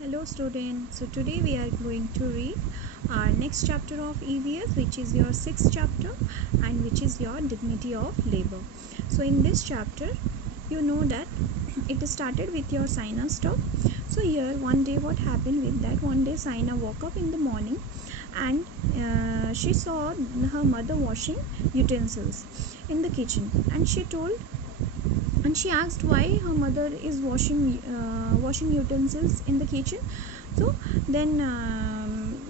Hello students, so today we are going to read our next chapter of EVS, which is your sixth chapter and which is your dignity of labor. So in this chapter you know that it started with your Sina stop. So here one day what happened with that, one day Sina woke up in the morning and she saw her mother washing utensils in the kitchen, and she asked why her mother is washing utensils in the kitchen. So then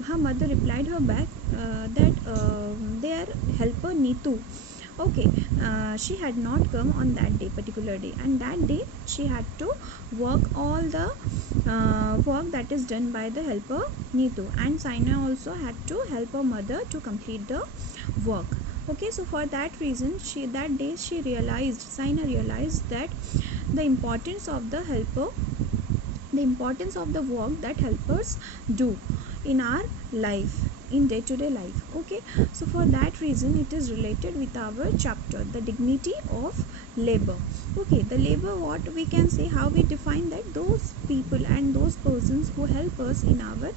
her mother replied her back that their helper Neetu, okay, she had not come on that particular day, and that day she had to work all the work that is done by the helper Neetu, and Saina also had to help her mother to complete the work. Okay, so for that reason Saina realized that the importance of the work that helpers do in our life, in day-to-day life. Okay, so for that reason it is related with our chapter, the dignity of labor. Okay, the labor, what we can say, how we define that, those people and those persons who help us in our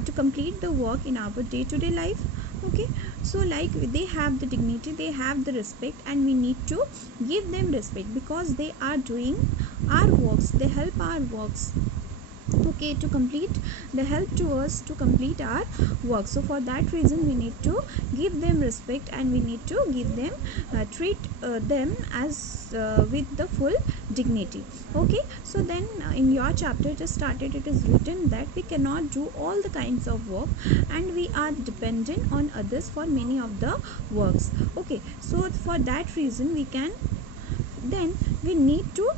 to complete the work in our day-to-day life. Okay, so like they have the dignity, they have the respect, and we need to give them respect because they are doing our works, they help our works, okay, to complete, they help to us to complete our work. So for that reason we need to give them respect, and we need to give them treat them as with the full dignity. Okay, so then in your chapter it is started, it is written that we cannot do all the kinds of work and we are dependent on others for many of the works. Okay, so for that reason we need to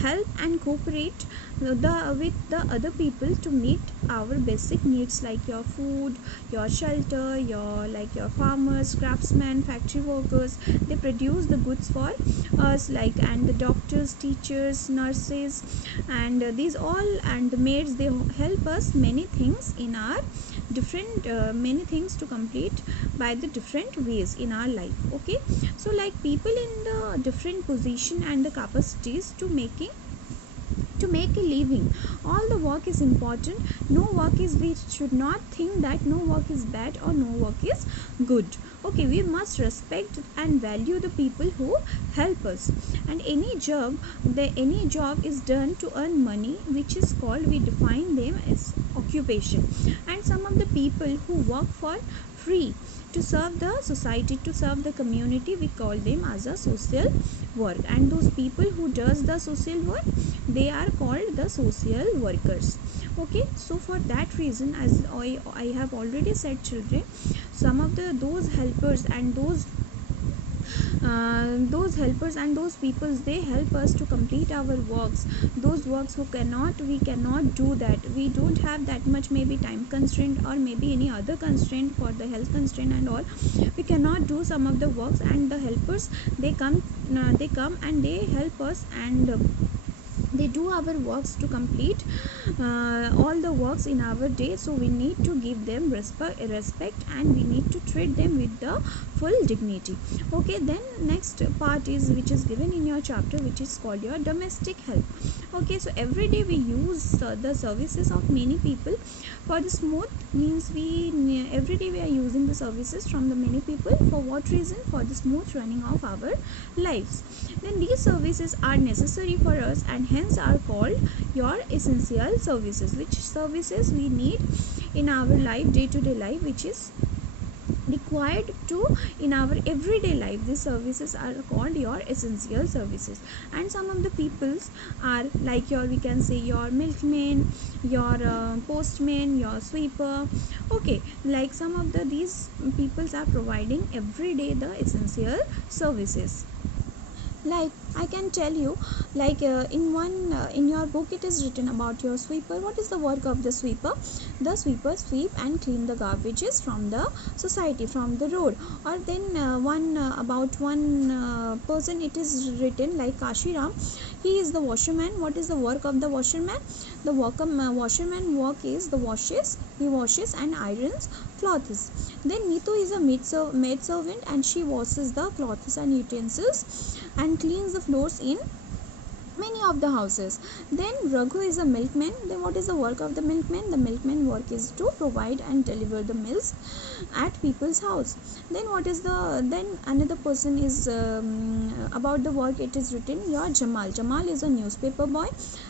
help and cooperate with the other people to meet our basic needs, like your food, your shelter, your farmers, craftsmen, factory workers. They produce the goods for us, like, and the doctors, teachers, nurses, and these all, and the maids, they help us many things in our different many things to complete by the different ways in our life. Okay, so like people in the different position and the capacities to make a living, all the work is important. No work is, we should not think that no work is bad or no work is good. Okay, we must respect and value the people who help us, and any job is done to earn money, which is called, we define them as occupation. And some of the people who work for free to serve the society, to serve the community, we call them as a social work. And those people who does the social work, they are called the social workers. Okay, so for that reason, as I have already said, children, some of those helpers and those helpers and those peoples, they help us to complete our works. Those works who we cannot do that, we don't have that much maybe time constraint or maybe any other constraint for the health constraint and all, we cannot do some of the works, and the helpers, they come and they help us, and they do our works to complete all the works in our day. So we need to give them respect, and we need to treat them with the full dignity. Okay, then next part is, which is given in your chapter, which is called your domestic help. Okay, so every day we use the services of many people. For the smooth means, every day we are using the services from the many people. For what reason? For the smooth running of our lives. Then these services are necessary for us, and hence are called your essential services, which services we need in our life, day-to-day life, which is required to in our everyday life. These services are called your essential services. And some of the peoples are like your, we can say, your milkman, your postman, your sweeper. Okay, like some of these peoples are providing every day the essential services. Like I can tell you, like in your book it is written about your sweeper. What is the work of the sweeper? The sweeper sweep and clean the garbages from the society, from the road. Or then about one person it is written, like Kashiram, he is the washerman. What is the work of the washerman? The washerman work is he washes and irons clothes. Then Neetu is a maid servant, and she washes the clothes and utensils and cleans the floors in many of the houses. Then Raghu is a milkman. Then what is the work of the milkman? The milkman work is to provide and deliver the milks at people's house. Then what is the, then another person is about the work, it is written your Jamal. Jamal is a newspaper boy,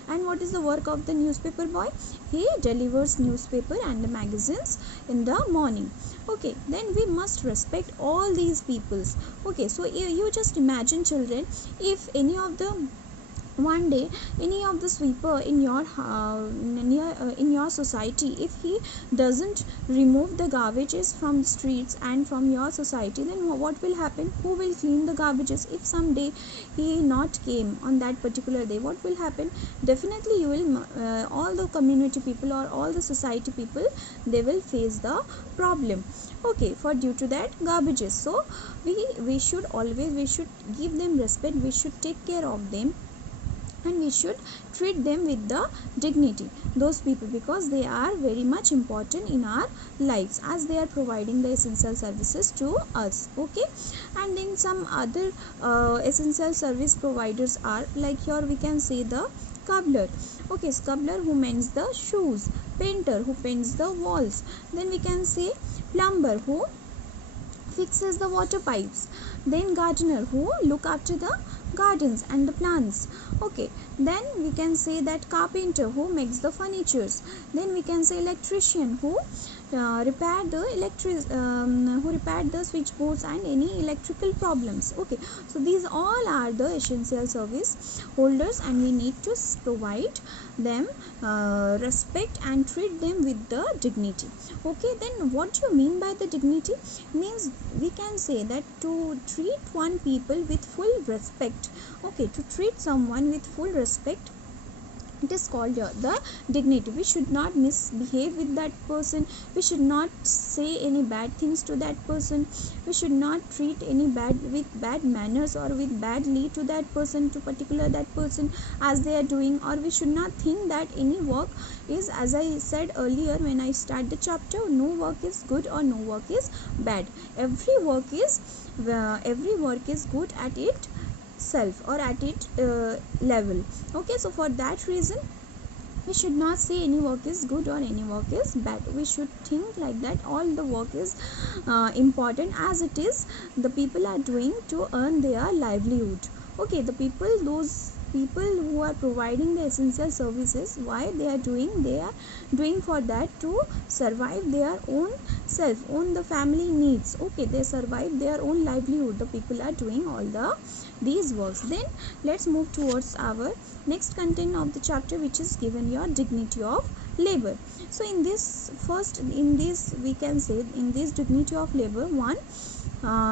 and what is the work of the newspaper boy? He delivers newspaper and the magazines in the morning. Okay, then we must respect all these peoples. Okay, so you just imagine, children, if any of the one day any of the sweeper in your in your society, if he doesn't remove the garbages from the streets and from your society, then what will happen? Who will clean the garbages? If someday he not came on that particular day, what will happen? Definitely you will all the community people or all the society people, they will face the problem. Okay, for due to that garbages. So we should always, we should give them respect, we should take care of them, and we should treat them with the dignity, those people, because they are very much important in our lives, as they are providing the essential services to us. Okay, and then some other essential service providers are like, here we can say the cobbler. Okay, cobbler who mends the shoes, painter who paints the walls, then we can say plumber who fixes the water pipes, then gardener who look after the gardens and the plants. Okay, then we can say that carpenter who makes the furnitures, then we can say electrician who repaired the switchboards and any electrical problems. Okay, so these all are the essential service holders, and we need to provide them respect and treat them with the dignity. Okay, then what do you mean by the dignity? Means we can say that to treat one people with full respect. Okay, to treat someone with full respect, it is called the dignity. We should not misbehave with that person, we should not say any bad things to that person, we should not treat any bad manners or with badly to that person, to particular that person as they are doing. Or we should not think that any work is, as I said earlier when I start the chapter, no work is good or no work is bad. Every work is good at it self or at it level. Okay, so for that reason we should not say any work is good or any work is bad. We should think like that all the work is important, as it is the people are doing to earn their livelihood. Okay, those people who are providing the essential services, why they are doing for that, to survive their own self, own the family needs. Okay, they survive their own livelihood, the people are doing all these works. Then let's move towards our next content of the chapter, which is given your dignity of labor. So in this we can say, in this dignity of labor, one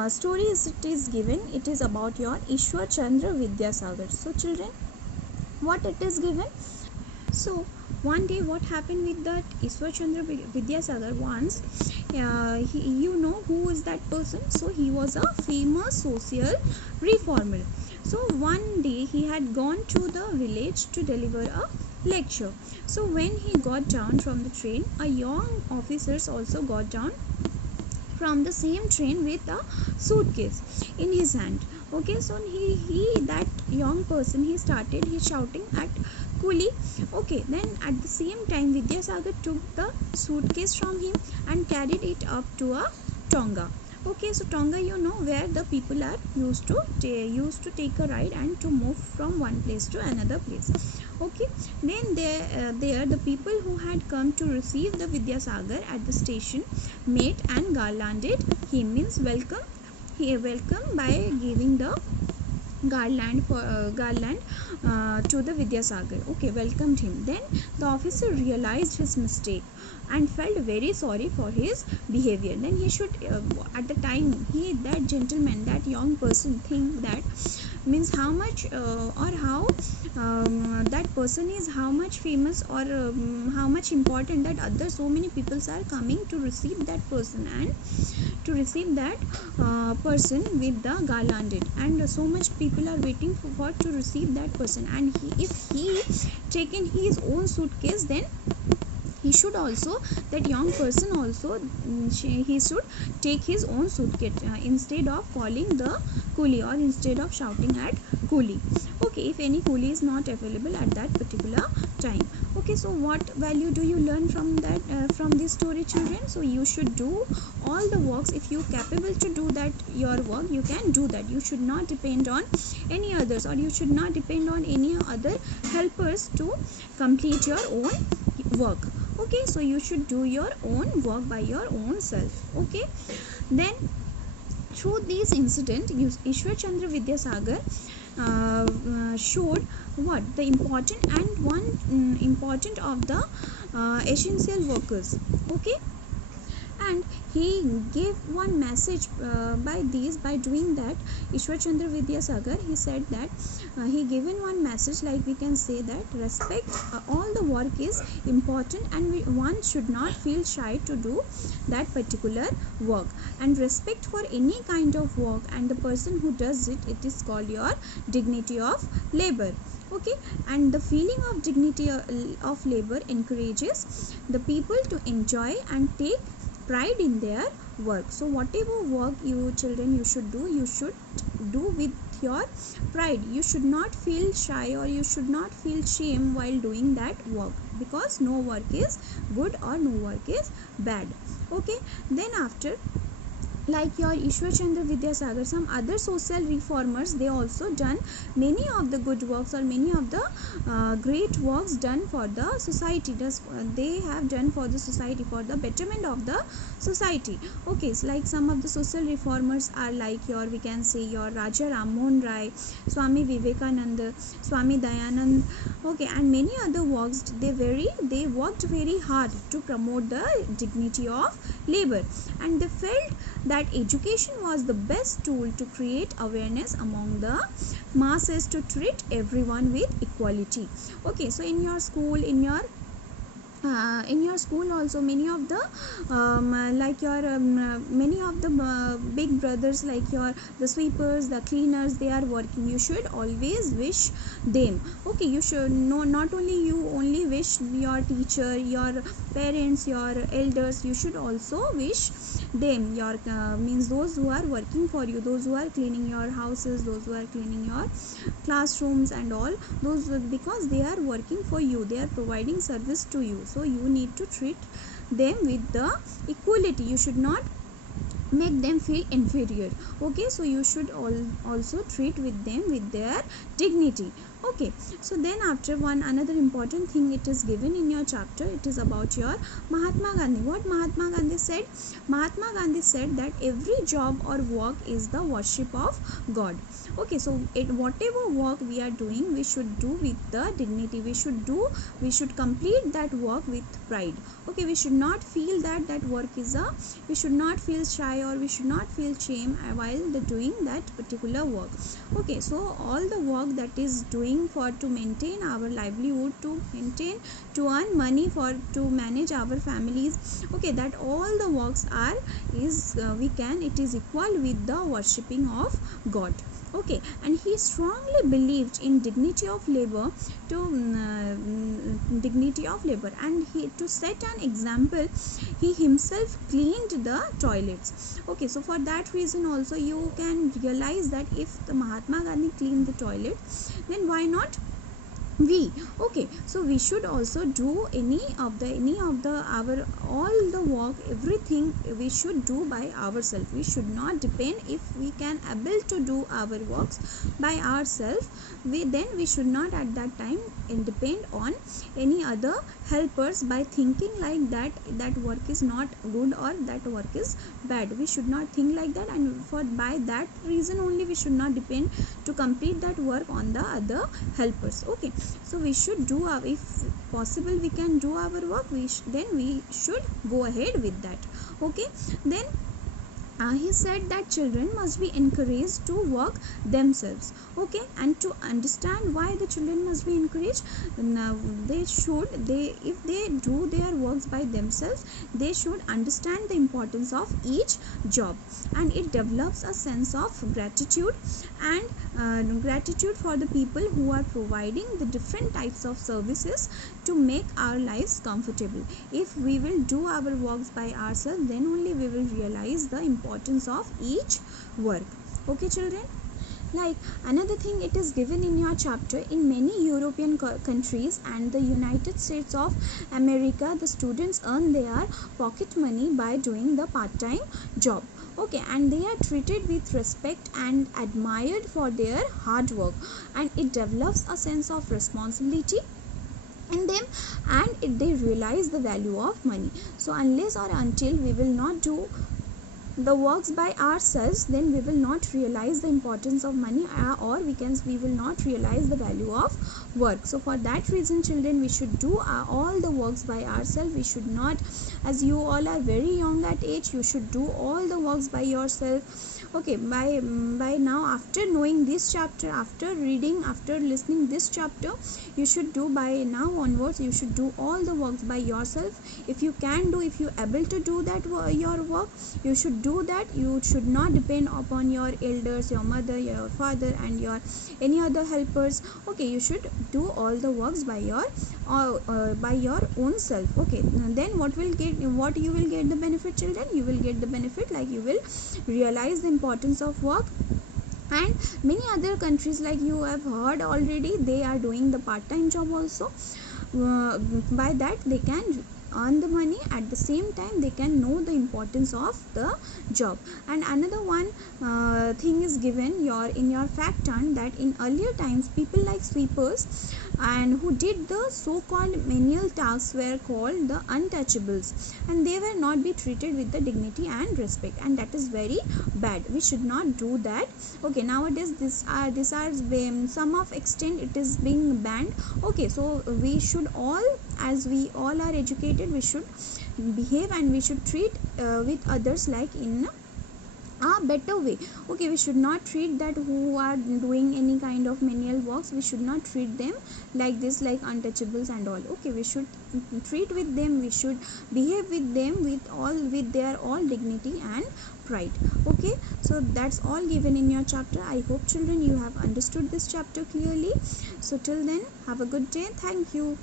story it is given, it is about your Ishwar Chandra Vidyasagar. So children, what it is given? So one day what happened with that Ishwar Chandra Vidyasagar, once you know who is that person? So he was a famous social reformer. So one day he had gone to the village to deliver a lecture. So when he got down from the train, a young officers also got down from the same train with a suitcase in his hand. Okay, so he that young person, he started shouting at Kuli. Okay, then at the same time Vidyasagar took the suitcase from him and carried it up to a tonga. Okay, so tonga, you know, where the people are used to take a ride and to move from one place to another place. Okay, then there the people who had come to receive the Vidyasagar at the station met and garlanded him, means welcome by giving the garland to the Vidyasagar. Okay, welcomed him. Then the officer realized his mistake and felt very sorry for his behavior. Then he should at the time that gentleman, that young person, think that means how much or how that person is how much famous or how much important, that other so many people are coming to receive that person and to receive that person with the garlanded, and so much people are waiting for to receive that person. And if he taken his own suitcase, then he should also, that young person also, he should take his own suitcase instead of calling the coolie, or instead of shouting at coolie. Okay, if any coolie is not available at that particular time. Okay, so what value do you learn from that, from this story, children? So you should do all the works. If you capable to do that your work, you can do that. You should not depend on any others, or you should not depend on any other helpers to complete your own work. Okay, so you should do your own work by your own self. Okay, then through this incident, Ishwar Chandra Vidyasagar showed what the important and one important of the essential workers. Okay, and he gave one message by doing that. Ishwar Chandra Vidyasagar, he said that he given one message, like we can say that respect all the work is important, and one should not feel shy to do that particular work, and respect for any kind of work, and the person who does it, it is called your dignity of labor. Okay, and the feeling of dignity of labor encourages the people to enjoy and take pride in their work. So whatever work you children you should do with your pride. You should not feel shy, or you should not feel shame while doing that work, because no work is good or no work is bad. Okay, then after, like your Ishwar Chandra Vidyasagar, some other social reformers, they also done many of the good works, or many of the great works done for the society. They have done for the society, for the betterment of the society. Okay, so like some of the social reformers are like your, we can say your Raja Ram Mohan Rai, Swami Vivekananda, Swami Dayanand. Okay, and many other works. They worked very hard to promote the dignity of labor, and they felt that education was the best tool to create awareness among the masses to treat everyone with equality. Okay, so in your school, in your school also, many of the like your many of the big brothers, like the sweepers, the cleaners, they are working. You should always wish them. Okay, you should not only you only wish your teacher, your parents, your elders, you should also wish them, your means those who are working for you, those who are cleaning your houses, those who are cleaning your classrooms and all those, because they are working for you, they are providing service to you. So you need to treat them with the equality. You should not make them feel inferior. Okay, so you should also treat with them with their dignity. Okay, so then after another important thing it is given in your chapter, it is about your Mahatma Gandhi. What Mahatma Gandhi said? Mahatma Gandhi said that every job or work is the worship of God. Okay, so whatever work we are doing, we should do with the dignity. We should complete that work with pride. Okay, we should not feel that work is we should not feel shy, or we should not feel shame while doing that particular work. Okay, so all the work that is doing for to maintain our livelihood, to earn money, to manage our families. Okay, that all the works it is equal with the worshipping of God. Okay, and he strongly believed in dignity of labor, and he, to set an example, he himself cleaned the toilets. Okay, so for that reason also you can realize that if the Mahatma Gandhi cleaned the toilet, then why not we? Okay, so we should also do any of our all the work, everything we should do by ourselves. We should not depend. If we can able to do our works by ourselves, then we should not at that time depend on any other helpers by thinking like that work is not good or that work is bad. We should not think like that, and by that reason only we should not depend to complete that work on the other helpers. Okay, so we should do if possible we can do our work, then we should go ahead with that. Okay, then he said that children must be encouraged to work themselves. Okay, and to understand why the children must be encouraged, now if they do their works by themselves, they should understand the importance of each job, and it develops a sense of gratitude and gratitude for the people who are providing the different types of services to make our lives comfortable. If we will do our works by ourselves, then only we will realize the importance of each work. Okay children. Like another thing, it is given in your chapter, in many European countries and the United States of America, the students earn their pocket money by doing the part-time job. Okay, and they are treated with respect and admired for their hard work, and it develops a sense of responsibility in them, and they realize the value of money. So unless or until we will not do the works by ourselves, then we will not realize the importance of money, or we will not realize the value of work. So for that reason children, we should do all the works by ourselves. We should not, as you all are very young at age, you should do all the works by yourself. Okay, by now, after knowing this chapter, after reading, after listening this chapter, you should do, by now onwards you should do all the works by yourself. If you can do, if you able to do that your work, you should do that. You should not depend upon your elders, your mother, your father, and your any other helpers. Okay, you should do all the works by your own self. Okay, then what you will get the benefit children? You will get the benefit, like you will realize the importance of work. And many other countries, like you have heard already, they are doing the part-time job also. By that they can earn the money, at the same time they can know the importance of the job. And another one thing is given in your fact turn, that in earlier times people like sweepers and who did the so-called menial tasks were called the untouchables, and they were not be treated with the dignity and respect, and that is very bad. We should not do that. Okay, nowadays this are some of extent it is being banned. Okay, so we should all, as we all are educated, we should behave and we should treat with others like in a better way. Okay, we should not treat that who are doing any kind of menial works, we should not treat them like this, like untouchables and all. Okay, we should treat with them, we should behave with them with their all dignity and pride. Okay, so that's all given in your chapter. I hope children you have understood this chapter clearly. So till then, have a good day. Thank you.